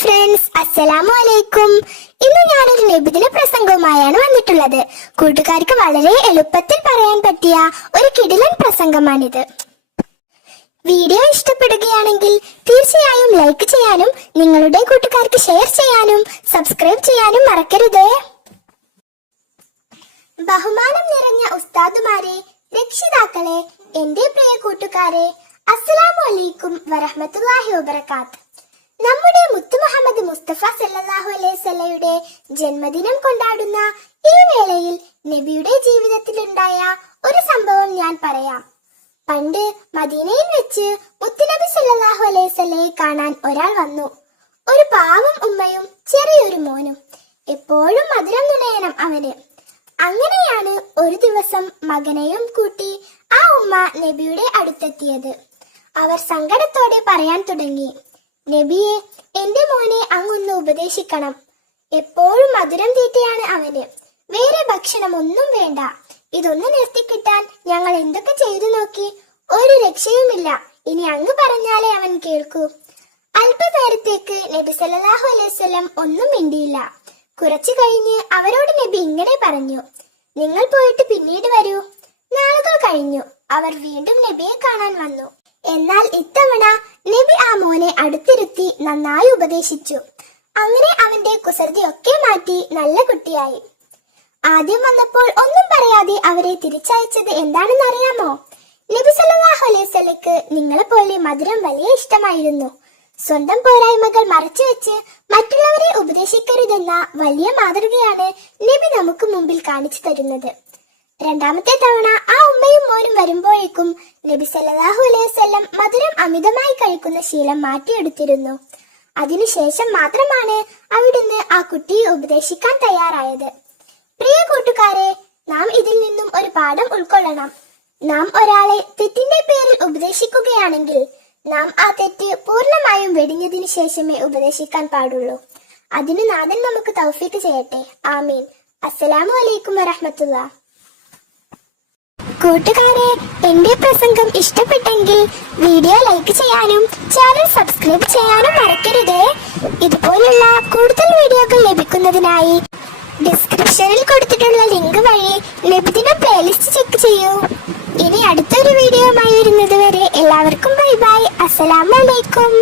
Friends, അസ്സലാമു അലൈക്കും. ഇന്ന് ഞാനൊരു നബിദിന പ്രസംഗവുമായാണ് വന്നിട്ടുള്ളത്. കൂട്ടുകാർക്ക് വളരെ എളുപ്പത്തിൽ പറയാൻ പറ്റിയ ഒരു കിടിലൻ പ്രസംഗമാണിത്. വീഡിയോ ഇഷ്ടപ്പെടുകയാണെങ്കിൽ തീർച്ചയായും ലൈക്ക് ചെയ്യാനും നിങ്ങളുടെ കൂട്ടുകാർക്ക് ഷെയർ ചെയ്യാനും സബ്സ്ക്രൈബ് ചെയ്യാനും മറക്കരുതേ. ബഹുമാനം നിറഞ്ഞ ഉസ്താദുമാരെ, രക്ഷിതാക്കളെ, എന്റെ പ്രിയ കൂട്ടുകാരെ, അസ്സലാമു അലൈക്കും വറഹ്മത്തുള്ളാഹി വബറകാത്ത്. നമ്മുടെ മുത്തു മുഹമ്മദ് മുസ്തഫ സല്ലല്ലാഹു അലൈഹി വസല്ലയുടെ ജന്മദിനം കൊണ്ടാടുന്ന ഈ വേളയിൽ നബിയുടെ ജീവിതത്തിലുണ്ടായ ഒരു സംഭവം ഞാൻ പറയാം. പണ്ട് മദീനയിൽ വെച്ച് മുത്തുനബി സല്ലല്ലാഹു അലൈഹി വസല്ലയെ കാണാൻ ഒരാൾ വന്നു. ഒരു പാവം ഉമ്മയും ചെറിയൊരു മോനും. എപ്പോഴും മധുരം നുണയണം അവന്. അങ്ങനെയാണ് ഒരു ദിവസം മകനെയും കൂട്ടി ആ ഉമ്മ നബിയുടെ അടുത്തെത്തിയത്. അവർ സങ്കടത്തോടെ പറയാൻ തുടങ്ങി, നബിയെ, എന്റെ മോനെ അങ്ങൊന്ന് ഉപദേശിക്കണം. എപ്പോഴും മധുരം തീറ്റയാണ് അവന്. വേറെ ഭക്ഷണം ഒന്നും വേണ്ട. ഇതൊന്ന് നിർത്തിക്കിട്ടാൻ ഞങ്ങൾ എന്തൊക്കെ ചെയ്തു നോക്കി, ഒരു രക്ഷയുമില്ല. ഇനി അങ്ങ് പറഞ്ഞാലേ അവൻ കേൾക്കൂ. അല്പനേരത്തേക്ക് നബി സല്ലല്ലാഹു അലൈഹി വസല്ലം ഒന്നും മിണ്ടിയില്ല. കുറച്ചു കഴിഞ്ഞ് അവരോട് നബി ഇങ്ങനെ പറഞ്ഞു, നിങ്ങൾ പോയിട്ട് പിന്നീട് വരൂ. നാളുകൾ കഴിഞ്ഞു. അവർ വീണ്ടും നബിയെ കാണാൻ വന്നു. എന്നാൽ ഇത്തവണ നബി ആ മോനെ അടുത്തിരുത്തി നന്നായി ഉപദേശിച്ചു. അങ്ങനെ അവന്റെ കുസൃതിയൊക്കെ മാറ്റി നല്ല കുട്ടിയായി. ആദ്യം വന്നപ്പോൾ ഒന്നും പറയാതെ അവരെ തിരിച്ചയച്ചത് എന്താണെന്ന് അറിയാമോ? നബി സല്ലല്ലാഹു അലൈഹി വസല്ലക്ക് നിങ്ങളെപ്പോലെ മധുരം വലിയ ഇഷ്ടമായിരുന്നു. സ്വന്തം പോരായ്മകൾ മറച്ചു വെച്ച് മറ്റുള്ളവരെ ഉപദേശിക്കരുതെന്ന വലിയ മാതൃകയാണ് നബി നമുക്ക് മുമ്പിൽ കാണിച്ചു തരുന്നത്. രണ്ടാമത്തെ തവണ ആ ഉമ്മയും മോനും വരുമ്പോഴേക്കും നബി സല്ലല്ലാഹു അലൈഹി വസല്ലം മധുരം അമിതമായി കഴിക്കുന്ന ശീലം മാറ്റിയെടുത്തിരുന്നു. അതിനുശേഷം മാത്രമാണ് അവിടുന്ന് ആ കുട്ടിയെ ഉപദേശിക്കാൻ തയ്യാറായത്. പ്രിയ കൂട്ടുകാരെ, നാം ഇതിൽ നിന്നും ഒരു പാഠം ഉൾക്കൊള്ളണം. നാം ഒരാളെ തെറ്റിന്റെ പേരിൽ ഉപദേശിക്കുകയാണെങ്കിൽ നാം ആ തെറ്റ് പൂർണ്ണമായും വെടിഞ്ഞതിനു ശേഷമേ ഉപദേശിക്കാൻ പാടുള്ളൂ. അതിന് നാഥൻ നമുക്ക് തൗഫീഖ് ചെയ്യട്ടെ. ആമീൻ. അസ്സലാമു അലൈക്കും വറഹ്മത്തുള്ളാഹി. കൂട്ടുകാരെ, എന്റെ പ്രസംഗം ഇഷ്ടപ്പെട്ടെങ്കിൽ വീഡിയോ ലൈക്ക് ചെയ്യാനും ചാനൽ സബ്സ്ക്രൈബ് ചെയ്യാനും മറക്കരുതേ. ഇതുപോലുള്ള കൂടുതൽ വീഡിയോകൾ ലഭിക്കുന്നതിനായി ഡിസ്ക്രിപ്ഷനിൽ കൊടുത്തിട്ടുള്ള ലിങ്ക് വഴി നബിദിന പ്ലേലിസ്റ്റ് ചെക്ക് ചെയ്യൂ. ഇനി അടുത്തൊരു വീഡിയോയുമായി വരുന്നത് വരെ എല്ലാവർക്കും ബൈ ബൈ. അസ്സലാമു അലൈക്കും.